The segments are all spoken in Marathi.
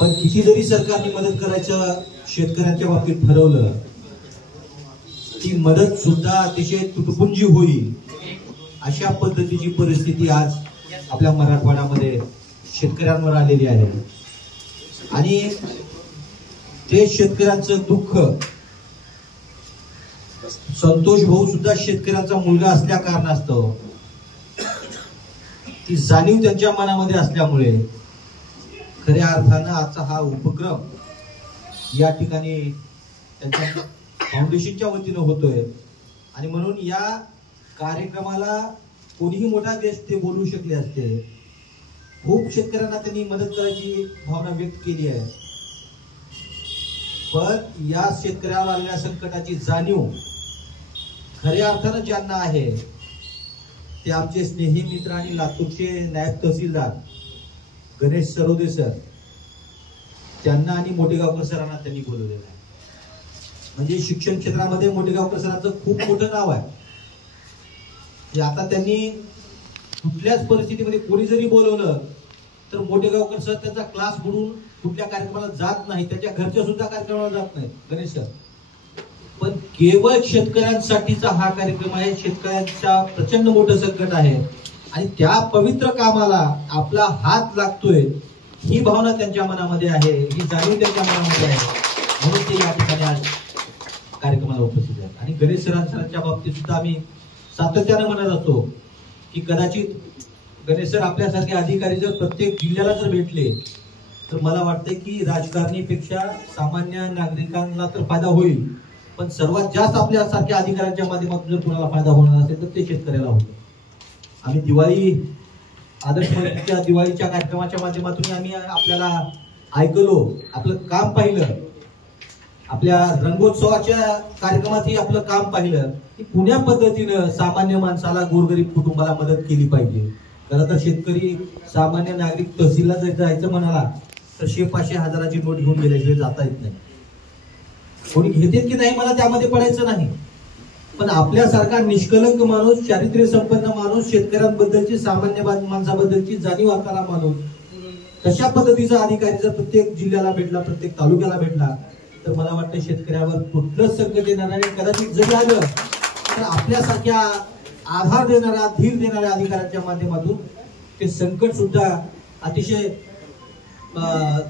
पण किती जरी सरकारने मदत करायचं शेतकऱ्यांच्या बाबतीत ठरवलं, ती मदत सुद्धा अतिशय तुटपुंजी होईल अशा पद्धतीची परिस्थिती आज आपल्या मराठवाड्यामध्ये शेतकऱ्यांवर आलेली आहे. आणि ते शेतकऱ्यांचं दुःख, संतोष भाऊ सुद्धा शेतकऱ्यांचा मुलगा असल्या कारणास्तव ती जाणीव त्यांच्या मनामध्ये असल्यामुळे खऱ्या अर्थानं आजचा हा उपक्रम या ठिकाणी त्यांच्या फाउंडेशनच्या वतीनं होतोय. आणि म्हणून या कार्यक्रमाला कोणीही मोठा गेस्ट ते बोलू शकले असते. खूप शेतकऱ्यांना त्यांनी मदत करायची भावना व्यक्त केली आहे, पण या शेतकऱ्याला आलेल्या संकटाची जाणीव खऱ्या अर्थानं ज्यांना आहे ते आमचे स्नेही मित्र आणि लातूरचे नायब तहसीलदार गणेश सरोदे सर, त्यांना आणि मोठेगावकर सरांना त्यांनी बोलवलेलं आहे. म्हणजे शिक्षण क्षेत्रामध्ये मोठेगावकर सरांचं खूप मोठं नाव आहे. आता त्यांनी कुठल्याच परिस्थितीमध्ये कोणी जरी बोलवलं तर मोठेगावकर सर त्यांचा क्लास बुडून कुठल्या कार्यक्रमाला जात नाही, त्यांच्या घरच्या सुद्धा कार्यक्रमाला जात नाही गणेश सर. पण केवळ शेतकऱ्यांसाठीचा हा कार्यक्रम आहे. शेतकऱ्यांचा प्रचंड मोठं संकट आहे आणि त्या पवित्र कामाला आपला हात लागतोय ही भावना त्यांच्या मनामध्ये आहे, ही जाणीव त्यांच्या मनामध्ये आहे. म्हणून ते या ठिकाणी आज कार्यक्रमाला उपस्थित आहेत. आणि गणेश सरांच्या बाबतीत सुद्धा आम्ही सातत्याने म्हणत असतो की कदाचित गणेश सर आपल्यासारखे अधिकारी जर प्रत्येक जिल्ह्याला जर भेटले तर मला वाटतं की राजकारणीपेक्षा सामान्य नागरिकांना तर फायदा होईल, पण सर्वात जास्त आपल्यासारख्या अधिकाऱ्यांच्या माध्यमातून जर कुणाला फायदा होणार असेल तर ते शेतकऱ्याला होतो. आम्ही दिवाळीच्या कार्यक्रमाच्या माध्यमातून आम्ही आपल्याला ऐकलो, आपलं काम पाहिलं, आपल्या रंगोत्सवाच्या कार्यक्रमातही आपलं काम पाहिलं की पुण्या पद्धतीनं सामान्य माणसाला, गोरगरीब कुटुंबाला मदत केली पाहिजे. खरं तर शेतकरी, सामान्य नागरिक तहसीलला जर जायचं म्हणाला तर 500-1000ची नोट घेऊन गेल्याशिवाय जाता येत नाही. कोणी घेते की नाही मला त्यामध्ये पडायचं नाही, पण आपल्यासारखा निष्कलंक माणूस, चारित्र्य संपन्न माणूस, शेतकऱ्यांबद्दलची, सामान्य माणसाबद्दलची जाणीव असणारा माणूस, तशा पद्धतीचा अधिकारी जर प्रत्येक जिल्ह्याला भेटला, प्रत्येक तालुक्याला भेटला तर मला वाटतं शेतकऱ्यावर कुठलंच संकट येणार नाही. कदाचित जरी आलं तर आपल्यासारख्या आधार देणाऱ्या, धीर देणाऱ्या अधिकाऱ्यांच्या माध्यमातून ते संकट सुद्धा अतिशय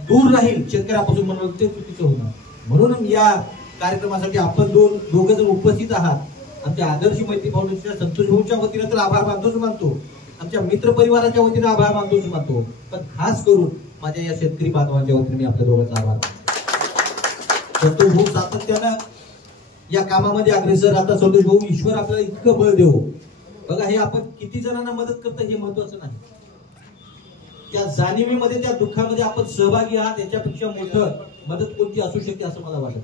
दूर राहील शेतकऱ्यापासून, म्हणून ते चुकीचं होणार. म्हणून या कार्यक्रमासाठी आपण दोघं जण उपस्थित आहात. आमच्या आदर्श मैत्री फाउंडेशनच्या संतोष भाऊच्या वतीनं तर आभार मानतो, आमच्या मित्र परिवाराच्या वतीनं आभार मानतो, पण खास करून माझ्या या शेतकरी बांधवांच्या वतीने मी आपल्या दोघांचा आभार मानतो. संतोष भाऊ सातत्यानं या कामामध्ये अग्रेसर. आता संतोष भाऊ, ईश्वर आपल्याला इतकं बळ देऊ. बघा, हे आपण किती जणांना मदत करतो हे महत्वाचं नाही, त्या जाणीवीमध्ये, त्या दुःखामध्ये आपण सहभागी आहात. याच्यापेक्षा मोठं मदत कोणती असू शकते असं मला वाटत.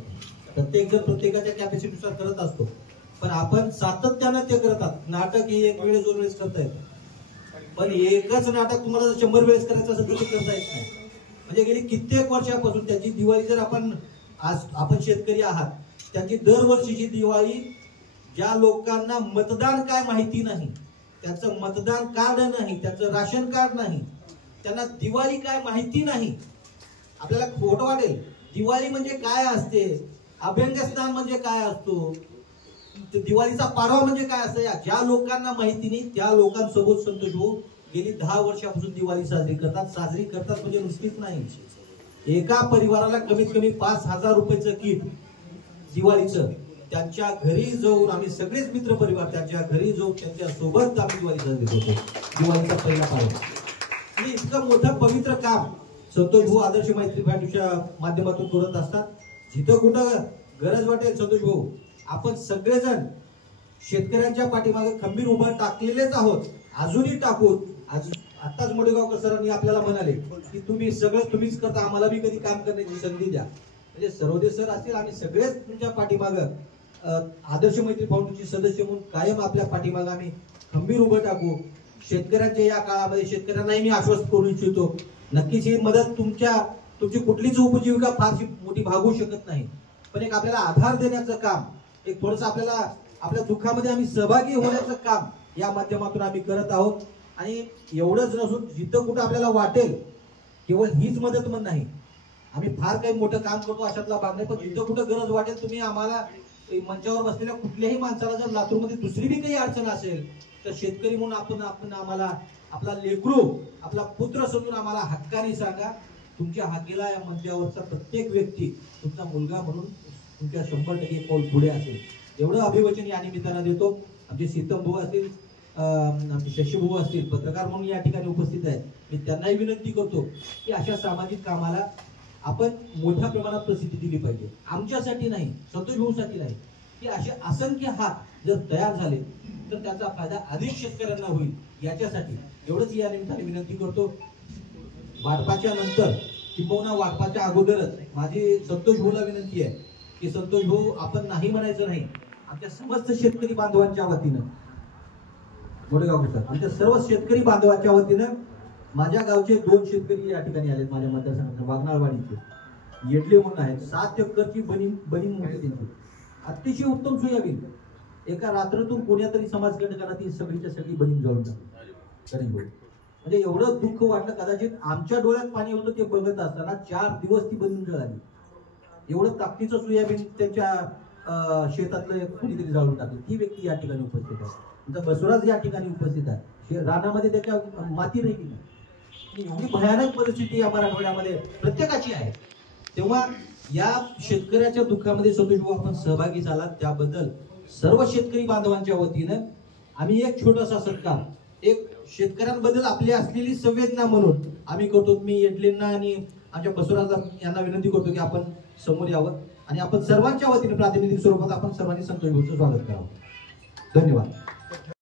प्रत्येक जण प्रत्येकाच्या कॅपॅसिटीनुसार करत असतो, पण आपण सातत्यानं ते करतात. नाटक हे एक वेळेस 2 वेळेस करता येतं, पण एकच नाटक तुम्हाला जर 100 वेळेस करायचं असेल तर ते करता येत नाही. म्हणजे गेली कित्येक वर्षापासून त्याची दिवाळी, जर आपण शेतकरी आहात, त्याची दरवर्षीची दिवाळी, ज्या लोकांना मतदान काय माहिती नाही, त्याचं मतदान कार्ड नाही, त्याचं राशन कार्ड नाही, त्यांना दिवाळी काय माहिती नाही. आपल्याला खोटं वाटेल, दिवाळी म्हणजे काय असते, अभ्यंगस्नान म्हणजे काय असतो, दिवाळीचा पाडवा म्हणजे काय असतं, ज्या लोकांना माहिती नाही त्या लोकांसोबत संतोष भाऊ गेली 10 वर्षापासून दिवाळी साजरी करतात म्हणजे नुसतीच नाही. एका परिवाराला कमीत कमी 5000 रुपयाचं किट दिवाळीचं त्यांच्या घरी जाऊन, आम्ही सगळेच मित्र परिवार त्यांच्या घरी जाऊन त्यांच्या सोबत आम्ही दिवाळी साजरी करतो. दिवाळीचा पहिला पाडवा. आणि इतकं मोठं पवित्र काम संतोष भाऊ आदर्श मैत्री फाउंडेशनच्या माध्यमातून करत असतात. जिथं कुठं गरज वाटेल संतोष भाऊ, आपण सगळेजण शेतकऱ्यांच्या पाठीमागे खंबीर उभं टाकलेलेच आहोत, अजूनही टाकून. आताच मोठेगावकर सरांनी आपल्याला म्हणाले की तुम्हीच करता, आम्हाला बी कधी काम करण्याची संधी द्या. म्हणजे सरोदे सर असतील, आम्ही सगळेच तुमच्या पाठीमागं आदर्श मैत्री फाउंडेशनचे सदस्य म्हणून कायम आपल्या पाठीमागं आम्ही खंबीर उभं टाकू. शेतकऱ्यांच्या या काळामध्ये शेतकऱ्यांनाही मी आश्वस्त करू इच्छितो, नक्कीच ही मदत तुमची कुठलीच उपजीविका फारशी मोठी भागू शकत नाही, पण एक आपल्याला आधार देण्याचं काम, एक थोडंसं आपल्याला आपल्या दुःखामध्ये आम्ही सहभागी होण्याचं काम या माध्यमातून आम्ही करत आहोत. आणि एवढंच नसून जिथं कुठं आपल्याला वाटेल, केवळ हीच मदत पण नाही आम्ही फार काही मोठं काम करतो अशातला भाग नाही, पण जिथं कुठं गरज वाटेल तुम्ही आम्हाला मंचावर बसलेल्या कुठल्याही माणसाला जर लातूरमध्ये दुसरी बी काही अडचण असेल तर शेतकरी म्हणून आपण आम्हाला आपला लेकरू आपला पुत्र समजून आम्हाला हक्काने सांगा. तुमच्या हाकेला या मंचावरचा प्रत्येक व्यक्ती तुमचा मुलगा म्हणून तुमच्या 100% पाऊल पुढे असेल एवढं अभिवचन या निमित्तानं देतो. आमचे सीतम भाऊ असतील, आमचे शशी भाऊ असतील, पत्रकार म्हणून या ठिकाणी उपस्थित आहेत. मी त्यांनाही विनंती करतो की अशा सामाजिक कामाला आपण मोठ्या प्रमाणात प्रसिद्धी दिली पाहिजे. आमच्यासाठी नाही, संतोष भाऊसाठी नाही, की असे असंख्य हात जर तयार झाले तर त्याचा फायदा अनेक शेतकऱ्यांना होईल. याच्यासाठी एवढंच या निमित्ताने विनंती करतो. वाटपाच्या नंतर किंबहुना वाटपाच्या अगोदरच माझी संतोष भाऊला विनंती आहे की संतोष भाऊ आपण नाही म्हणायचं नाही. आमच्या समस्त शेतकरी बांधवांच्या वतीनं मोठेगाव सर आमच्या सर्व शेतकरी बांधवांच्या वतीनं माझ्या गावचे 2 शेतकरी या ठिकाणी आलेत. माझ्या मतदारसंघात वागनाळवाडीचे येडले म्हणून आहेत. 7 एकरची बनी मोठी त्यांची अतिशय उत्तम सोयाबीन एका रात्रीतून कोण्यातरी समाज घटकांना ती सगळीच्या सगळी बनी जाऊन टाकली. म्हणजे एवढं दुःख वाटलं, कदाचित आमच्या डोळ्यात पाणी होतं ते बघत असताना 4 दिवस ती बनी जळाली. एवढं ताकदीचं सोयाबीन त्यांच्या शेतातलं कोणीतरी जाळून टाकलं. ती व्यक्ती या ठिकाणी उपस्थित आहे. तुमचा बसवराज या ठिकाणी उपस्थित आहे. रानामध्ये त्याच्या माती राहिली नाही. एवढी भयानक परिस्थिती या मराठवाड्यामध्ये प्रत्येकाची आहे. तेव्हा या शेतकऱ्याच्या दुःखामध्ये संतोष भाऊ आपण सहभागी झालात त्याबद्दल सर्व शेतकरी बांधवांच्या वतीनं आम्ही एक छोटासा सत्कार एक शेतकऱ्यांबद्दल आपली असलेली संवेदना म्हणून आम्ही करतो. मी येडलेंना आणि आमच्या बसवराज यांना विनंती करतो की आपण समोर यावं आणि आपण सर्वांच्या वतीने प्रातिनिधिक स्वरूपात आपण सर्वांनी संतोष भाऊचं स्वागत करावं. धन्यवाद.